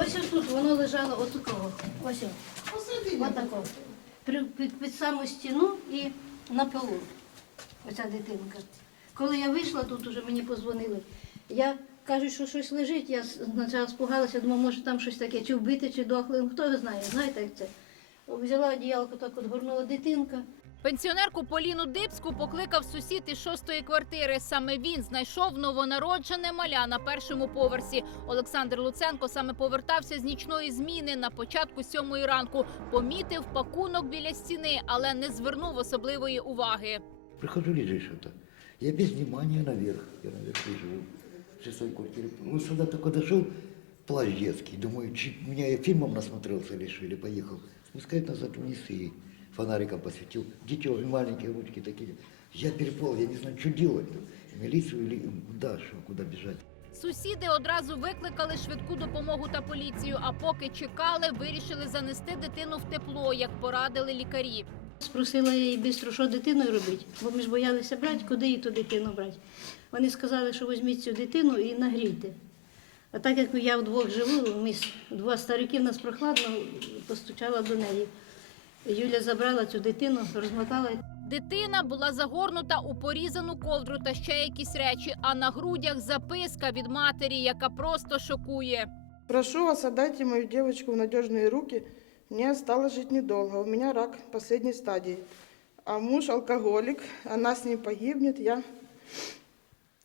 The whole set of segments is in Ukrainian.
Ось ось тут воно лежало отакого. Ось ось. Посередині. Отако. При, під, під саму стіну і на полу. Оця дитинка. Коли я вийшла, тут уже мені позвонили. Я кажуть, що щось лежить. Я спочатку спугалася, думаю, може там щось таке, чи вбите, чи дохле. Ну, Хто його знає, знаєте, як це. Взяла одіялко, так от горнула дитинка. Пенсіонерку Поліну Дибську покликав сусід із шостої квартири. Саме він знайшов новонароджене маля на першому поверсі. Олександр Луценко саме повертався з нічної зміни на початку сьомої ранку. Помітив пакунок біля стіни, але не звернув особливої уваги. Прихожу, лежит что-то. Я без внимания наверх. Я наверх живу в шестой квартире. Ну, сюда только дошел, плащ детский. Думаю, чи меня я фильмом насмотрелся что, или поехал. Спускает назад вниз и фонариком посветил. Дитё, маленькие ручки такие. Я перепал, я не знаю, что делать. Милицию или куда, что, куда бежать. Сусіди одразу викликали швидку допомогу та поліцію. А поки чекали, вирішили занести дитину в тепло, як порадили лікарі. Спросила я її швидко, що дитиною робити, бо ми ж боялися брати, куди її ту дитину брати. Вони сказали, що візьміть цю дитину і нагрійте. А так як я вдвох живу, ми два старики, нас прохладно, постучала до неї. Юля забрала цю дитину, розмотала. Дитина була загорнута у порізану ковдру та ще якісь речі, а на грудях записка від матері, яка просто шокує. Прошу вас, отдайте мою девочку в надежные руки. Мне осталось жить недолго. У меня рак последней стадии. А муж алкоголик, она с ним погибнет. Я,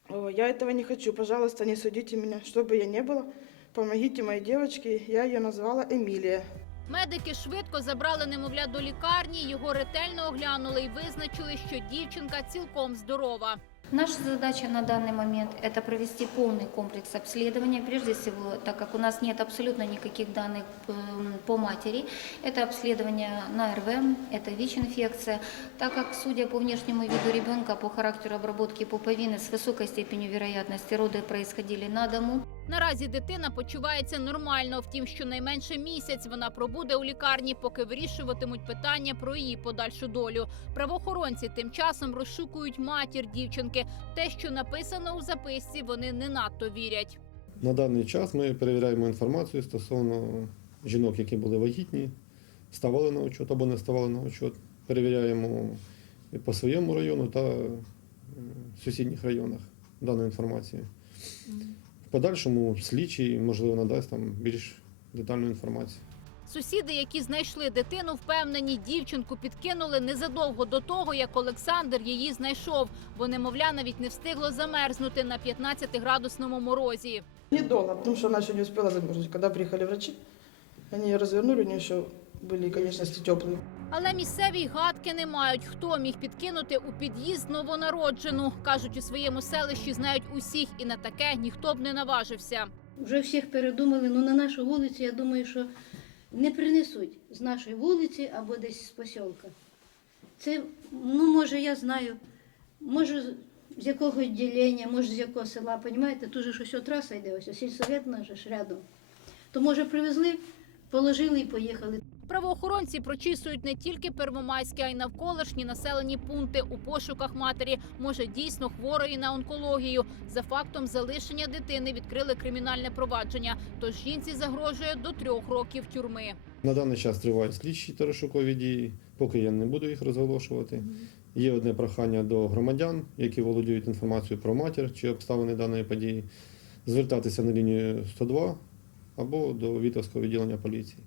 О, я этого не хочу. Пожалуйста, не судите меня. Что бы я ни было, помогите моей девочке. Я ее назвала Эмилия. Медики швидко забрали немовля до лікарні, його ретельно оглянули і визначили, що дівчинка цілком здорова. Наша задача на данный момент – это провести полный комплекс обследования. Прежде всего, так как у нас нет абсолютно никаких данных эм, по матери, это обследование на РВ, это ВИЧ-инфекция. Так как, судя по внешнему виду ребенка, по характеру обработки пуповины, с высокой степенью вероятности роды происходили на дому. Наразі дитина почувається нормально, втім, щонайменше місяць вона пробуде у лікарні, поки вирішуватимуть питання про її подальшу долю. Правоохоронці тим часом розшукують матір дівчинки. Те, що написано у записці, вони не надто вірять. На даний час ми перевіряємо інформацію стосовно жінок, які були вагітні, ставали на учет або не ставали на учет. Перевіряємо і по своєму району та в сусідніх районах дану інформацію. В подальшому слідчий, можливо, надасть там більш детальну інформацію. Сусіди, які знайшли дитину, впевнені, дівчинку підкинули незадовго до того, як Олександр її знайшов, бо немовля навіть не встигло замерзнути на 15-градусному морозі. Недолго, потому что она еще не успела замерзнуть. Когда приехали врачи, они ее развернули, у нее еще были конечности теплые. Але місцеві гадки не мають, хто міг підкинути у під'їзд новонароджену. Кажуть, у своєму селищі знають усіх, і на таке ніхто б не наважився. Вже всіх передумали, ну на нашу вулицю, я думаю, що не принесуть з нашої вулиці або десь з посілка. Це, ну, може, я знаю, може, з- якого відділення, може, з якого села, розумієте, тут же ж ось траса йде, ось сільсовет наш рядом. То, може, привезли, положили і поїхали. Правоохоронці прочісують не тільки Первомайське, а й навколишні населені пункти у пошуках матері. Може, дійсно хворої на онкологію. За фактом залишення дитини відкрили кримінальне провадження. Тож жінці загрожує до трьох років тюрми. На даний час тривають слідчі та розшукові дії, поки я не буду їх розголошувати. Є одне прохання до громадян, які володіють інформацією про матір чи обставини даної події, звертатися на лінію 102 або до Вітовського відділення поліції.